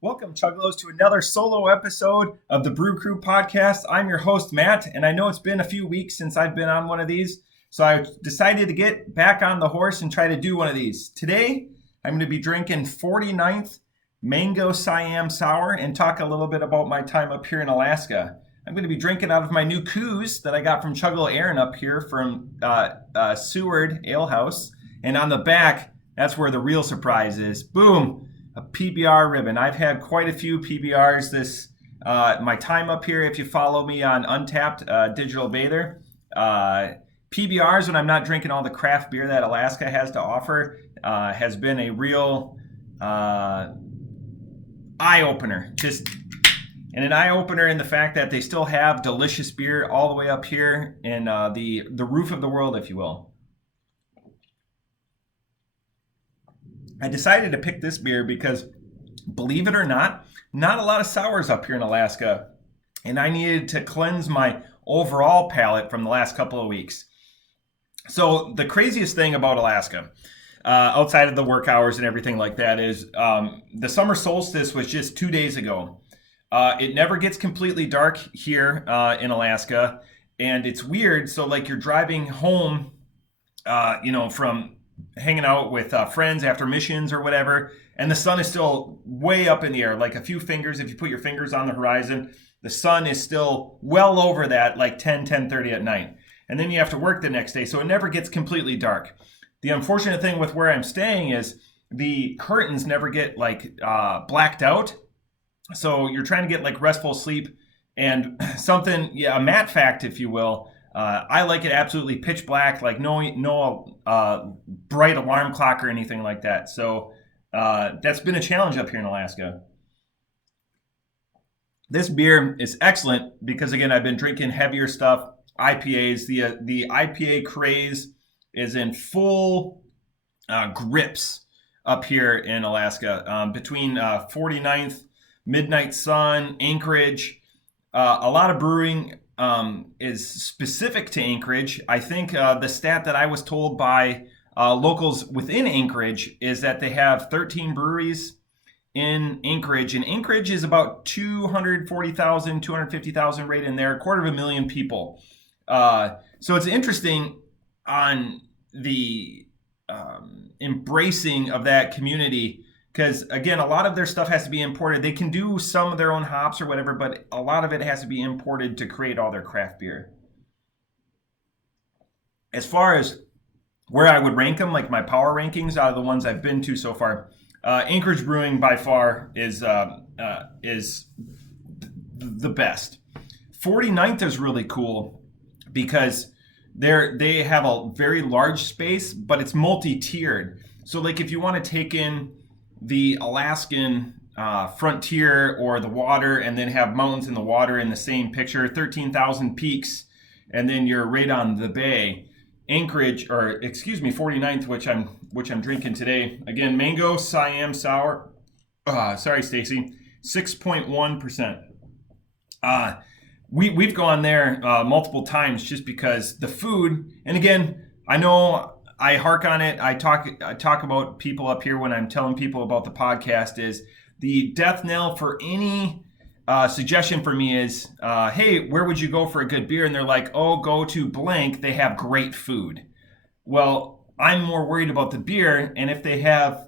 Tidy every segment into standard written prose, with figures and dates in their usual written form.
Welcome, Chuggalos, to another solo episode of the Brew Crew podcast. I'm your host, Matt, and I know it's been a few weeks since I've been on one of these, so I decided to get back on the horse and try to do one of these. Today, I'm going to be drinking 49th Mango Siam Sour and talk a little bit about my time up here in Alaska. I'm going to be drinking out of my new cooze that I got from Chuggalo Aaron up here from Seward Ale House, and on the back, that's where the real surprise is. Boom! A PBR ribbon. I've had quite a few PBRs this my time up here. If you follow me on Untapped Digital Bather, PBRs when I'm not drinking all the craft beer that Alaska has to offer has been a real eye opener. And an eye opener in the fact that they still have delicious beer all the way up here in the roof of the world, if you will. I decided to pick this beer because, believe it or not a lot of sours up here in Alaska, and I needed to cleanse my overall palate from the last couple of weeks. So the craziest thing about Alaska, outside of the work hours and everything like that, is the summer solstice was just 2 days ago. It never gets completely dark here in Alaska, and it's weird. So like you're driving home, from hanging out with friends after missions or whatever, and the sun is still way up in the air, like a few fingers. If you put your fingers on the horizon, the sun is still well over that, like 10:30 at night. And then you have to work the next day, so it never gets completely dark. The unfortunate thing with where I'm staying is the curtains never get blacked out, so you're trying to get like restful sleep. And a matte fact, if you will, I like it absolutely pitch black, like no bright alarm clock or anything like that. So that's been a challenge up here in Alaska. This beer is excellent because, again, I've been drinking heavier stuff, IPAs. The IPA craze is in full grips up here in Alaska. Between 49th, Midnight Sun, Anchorage, a lot of brewing is specific to Anchorage. I think the stat that I was told by locals within Anchorage is that they have 13 breweries in Anchorage, and Anchorage is about 240,000, 250,000 right in there, 250,000 people. So it's interesting on the embracing of that community, because, again, a lot of their stuff has to be imported. They can do some of their own hops or whatever, but a lot of it has to be imported to create all their craft beer. As far as where I would rank them, like my power rankings out of the ones I've been to so far, Anchorage Brewing by far is the best. 49th is really cool because they have a very large space, but it's multi-tiered. So like if you want to take in the Alaskan frontier or the water and then have mountains and the water in the same picture, 13,000 peaks, and then you're right on the bay. 49th, which I'm drinking today. Again, Mango Siam Sour. Sorry, Stacy. 6.1%. We've gone there multiple times just because the food, and again, I know I hark on it. I talk about people up here when I'm telling people about the podcast, is the death knell for any suggestion for me is, hey, where would you go for a good beer? And they're like, oh, go to blank. They have great food. Well, I'm more worried about the beer, and if they have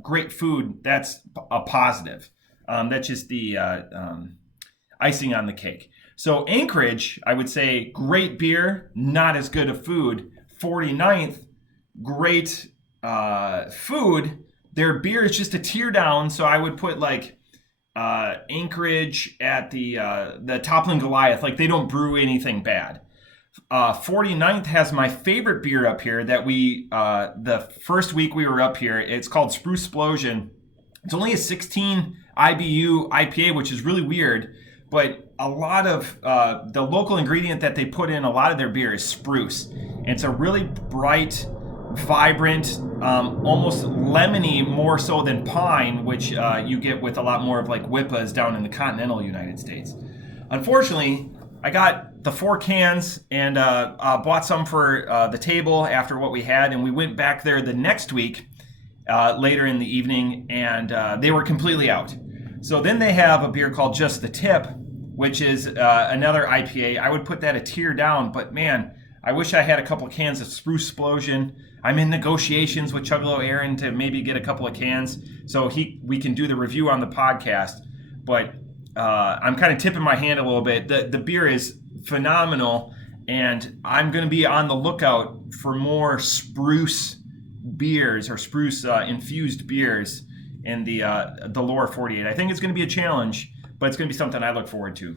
great food, that's a positive. That's just the icing on the cake. So Anchorage, I would say, great beer, not as good of food. 49th, great food. Their beer is just a tier down, so I would put like Anchorage at the Toppling Goliath. Like, they don't brew anything bad. 49th has my favorite beer up here that the first week we were up here. It's called Spruce Explosion. It's only a 16 IBU IPA, which is really weird, but a lot of the local ingredient that they put in a lot of their beer is spruce. And it's a really bright, vibrant, almost lemony, more so than pine, which you get with a lot more of like WIPAs down in the continental United States. Unfortunately, I got the 4 cans and bought some for the table after what we had, and we went back there the next week later in the evening, and they were completely out. So then they have a beer called Just the Tip, which is another IPA. I would put that a tier down, but man, I wish I had a couple of cans of Spruce Explosion. I'm in negotiations with Chuggalo Aaron to maybe get a couple of cans so we can do the review on the podcast. But I'm kind of tipping my hand a little bit. The beer is phenomenal, and I'm going to be on the lookout for more spruce beers or spruce infused beers in the lower 48. I think it's going to be a challenge, but it's going to be something I look forward to.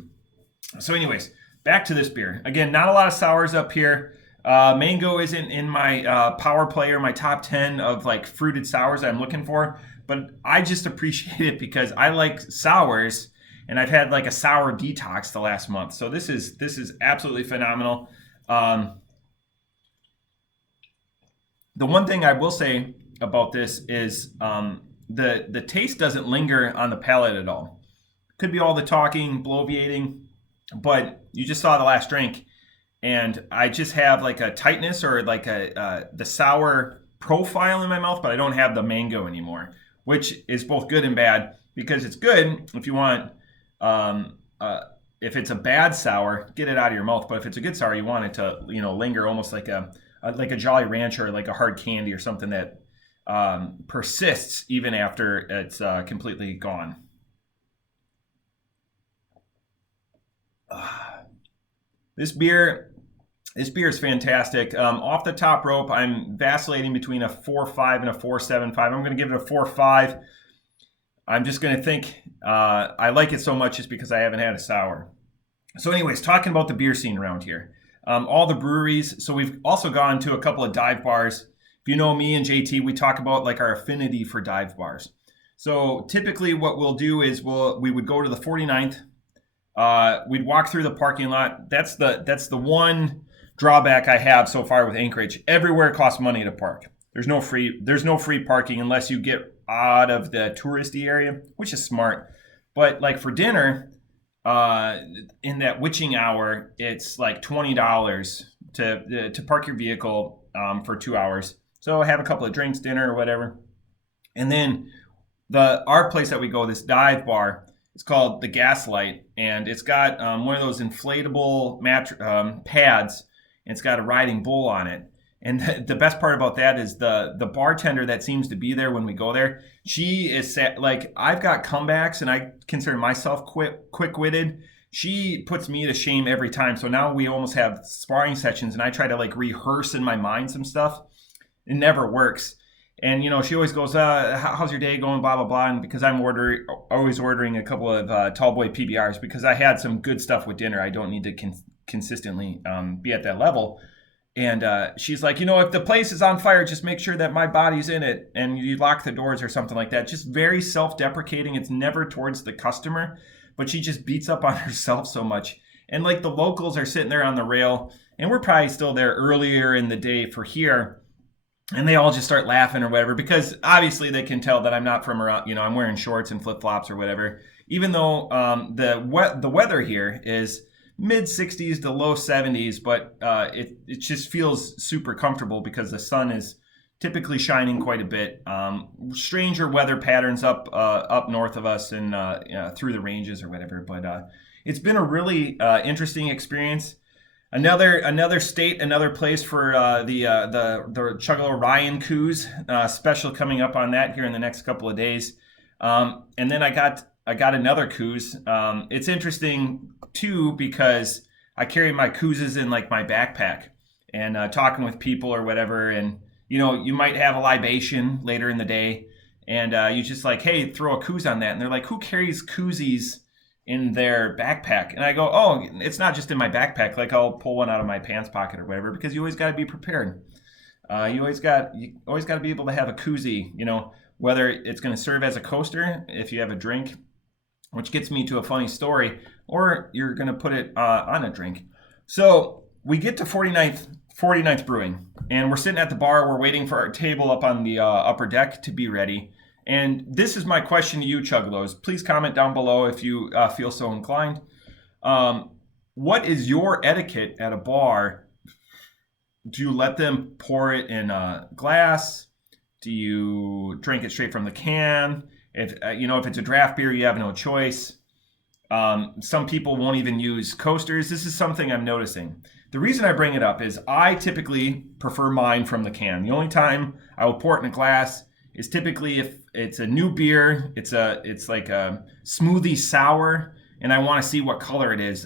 So anyways, back to this beer. Again, not a lot of sours up here. Mango isn't in my power play or my top 10 of like fruited sours I'm looking for, but I just appreciate it because I like sours, and I've had like a sour detox the last month. So this is absolutely phenomenal. The one thing I will say about this is the taste doesn't linger on the palate at all. Could be all the talking, bloviating, but you just saw the last drink, and I just have like a tightness or like the sour profile in my mouth, but I don't have the mango anymore, which is both good and bad, because it's good if you want, if it's a bad sour, get it out of your mouth, but if it's a good sour, you want it to, linger almost like a Jolly Rancher, or like a hard candy or something that persists even after it's completely gone. This beer is fantastic. Off the top rope, I'm vacillating between a 4.5 and a 4.75. I'm going to give it a 4.5. I'm just going to think I like it so much just because I haven't had a sour. So anyways, talking about the beer scene around here. All the breweries. So we've also gone to a couple of dive bars. If you know me and JT, we talk about like our affinity for dive bars. So typically what we'll do is we would go to the 49th. We'd walk through the parking lot. That's the one drawback I have so far with Anchorage. Everywhere it costs money to park. There's no free parking unless you get out of the touristy area, which is smart. But like for dinner, in that witching hour, it's like $20 to park your vehicle for 2 hours. So have a couple of drinks, dinner, or whatever. And then our place that we go, this dive bar, it's called the Gaslight, and it's got one of those inflatable pads, and it's got a riding bull on it. And the best part about that is the bartender that seems to be there when we go there, she is like, I've got comebacks, and I consider myself quick-witted. She puts me to shame every time. So now we almost have sparring sessions, and I try to like rehearse in my mind some stuff. It never works. And, she always goes, how's your day going, blah, blah, blah. And because I'm always ordering a couple of Tallboy PBRs because I had some good stuff with dinner. I don't need to consistently be at that level. And she's like, if the place is on fire, just make sure that my body's in it. And you lock the doors or something like that. Just very self-deprecating. It's never towards the customer. But she just beats up on herself so much. And like the locals are sitting there on the rail. And we're probably still there earlier in the day for here. And they all just start laughing or whatever, because obviously they can tell that I'm not from around, I'm wearing shorts and flip-flops or whatever, even though the weather here is mid-60s to low 70s, but it just feels super comfortable because the sun is typically shining quite a bit. Stranger weather patterns up north of us and through the ranges or whatever, but it's been a really interesting experience. Another state, another place for the Chuggalo Ryan Coos special coming up on that here in the next couple of days, and then I got another Coos. It's interesting too because I carry my Cooses in like my backpack, and talking with people or whatever, and you might have a libation later in the day, and you just like, hey, throw a Coos on that, and they're like, who carries koozies in their backpack? And I go, oh, it's not just in my backpack. Like I'll pull one out of my pants pocket or whatever, because you always got to be prepared. You always got to be able to have a koozie, whether it's going to serve as a coaster if you have a drink, which gets me to a funny story, or you're going to put it on a drink. So we get to 49th Brewing, and we're sitting at the bar. We're waiting for our table up on the upper deck to be ready. And this is my question to you, Chuggalos. Please comment down below if you feel so inclined. What is your etiquette at a bar? Do you let them pour it in a glass? Do you drink it straight from the can? If if it's a draft beer, you have no choice. Some people won't even use coasters. This is something I'm noticing. The reason I bring it up is I typically prefer mine from the can. The only time I will pour it in a glass is typically if it's a new beer, it's like a smoothie sour, and I want to see what color it is.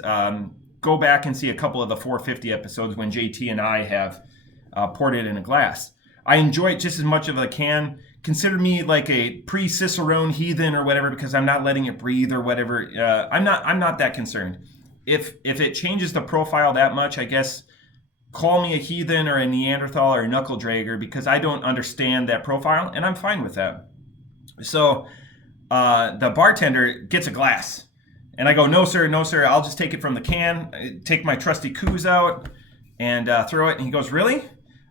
Go back and see a couple of the 450 episodes when JT and I have poured it in a glass. I enjoy it just as much of a can. Consider me like a pre-Cicerone heathen or whatever because I'm not letting it breathe or whatever. I'm not that concerned. If it changes the profile that much, I guess call me a heathen or a Neanderthal or a knuckle dragger because I don't understand that profile, and I'm fine with that. So the bartender gets a glass, and I go, no sir, I'll just take it from the can, take my trusty cooze out, and throw it. And he goes, really?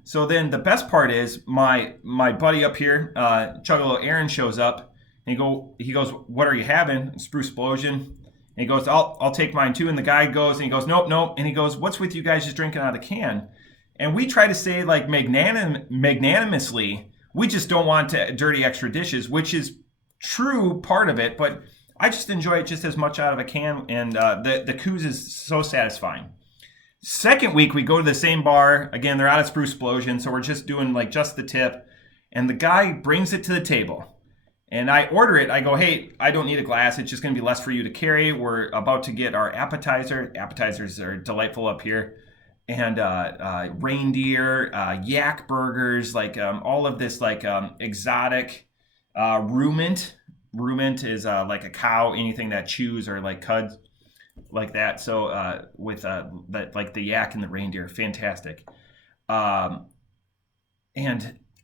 So then the best part is my buddy up here, Chuggalo Aaron, shows up, and he goes, what are you having? Spruce Explosion. And he goes, I'll take mine too. And the guy goes, and he goes, nope. And he goes, what's with you guys just drinking out of the can? And we try to say like magnanimously, we just don't want to dirty extra dishes, which is true part of it, but I just enjoy it just as much out of a can, and the cooze is so satisfying. Second week, we go to the same bar. Again, they're out of Spruce Explosion, so we're just doing like just the tip. And the guy brings it to the table. And I order it. I go, hey, I don't need a glass. It's just going to be less for you to carry. We're about to get our appetizer. Appetizers are delightful up here. And reindeer, yak burgers, like all of this like exotic ruminant. Ruminant is like a cow, anything that chews or like cuds like that. So with that, like the yak and the reindeer, fantastic. And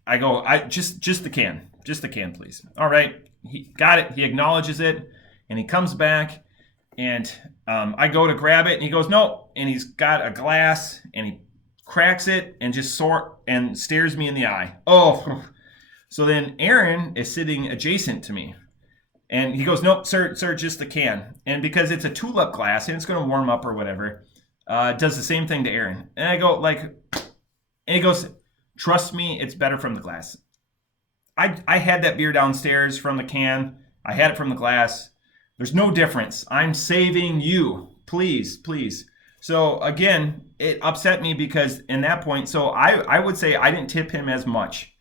I go, just the can, please. All right, he got it. He acknowledges it, and he comes back, and I go to grab it, and he goes, no, and he's got a glass, and he cracks it, and just stares me in the eye. Oh, so then Aaron is sitting adjacent to me. And he goes, nope, sir, just the can. And because it's a tulip glass and it's going to warm up or whatever, does the same thing to Aaron. And I go and he goes, trust me, it's better from the glass. I had that beer downstairs from the can. I had it from the glass. There's no difference. I'm saving you. Please. So again, it upset me because in that point, so I would say I didn't tip him as much.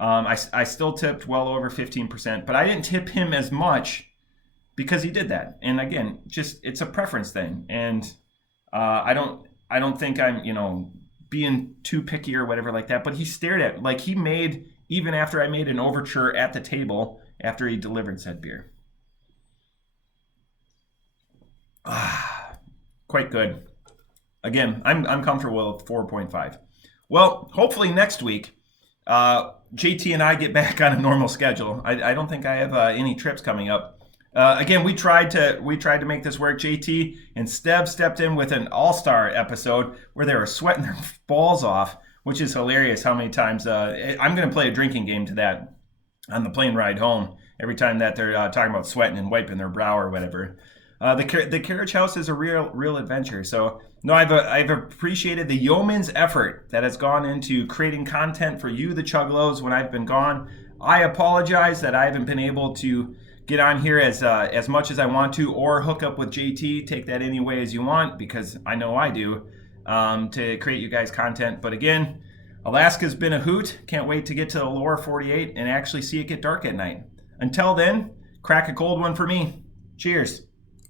I still tipped well over 15%, but I didn't tip him as much because he did that. And again, just it's a preference thing. And I don't think I'm being too picky or whatever like that. But he stared at like he made even after I made an overture at the table after he delivered said beer. Quite good. Again, I'm comfortable with 4.5. Well, hopefully next week. JT and I get back on a normal schedule. I don't think I have any trips coming up. Again, we tried to make this work. JT and Steb stepped in with an all-star episode where they were sweating their balls off, which is hilarious how many times I'm going to play a drinking game to that on the plane ride home every time that they're talking about sweating and wiping their brow or whatever. The carriage house is a real adventure. So no, I've appreciated the yeoman's effort that has gone into creating content for you, the Chuggalos, when I've been gone. I apologize that I haven't been able to get on here as much as I want to, or hook up with JT. Take that any way as you want, because I know I do, to create you guys content. But again, Alaska's been a hoot. Can't wait to get to the lower 48 and actually see it get dark at night. Until then, crack a cold one for me. Cheers.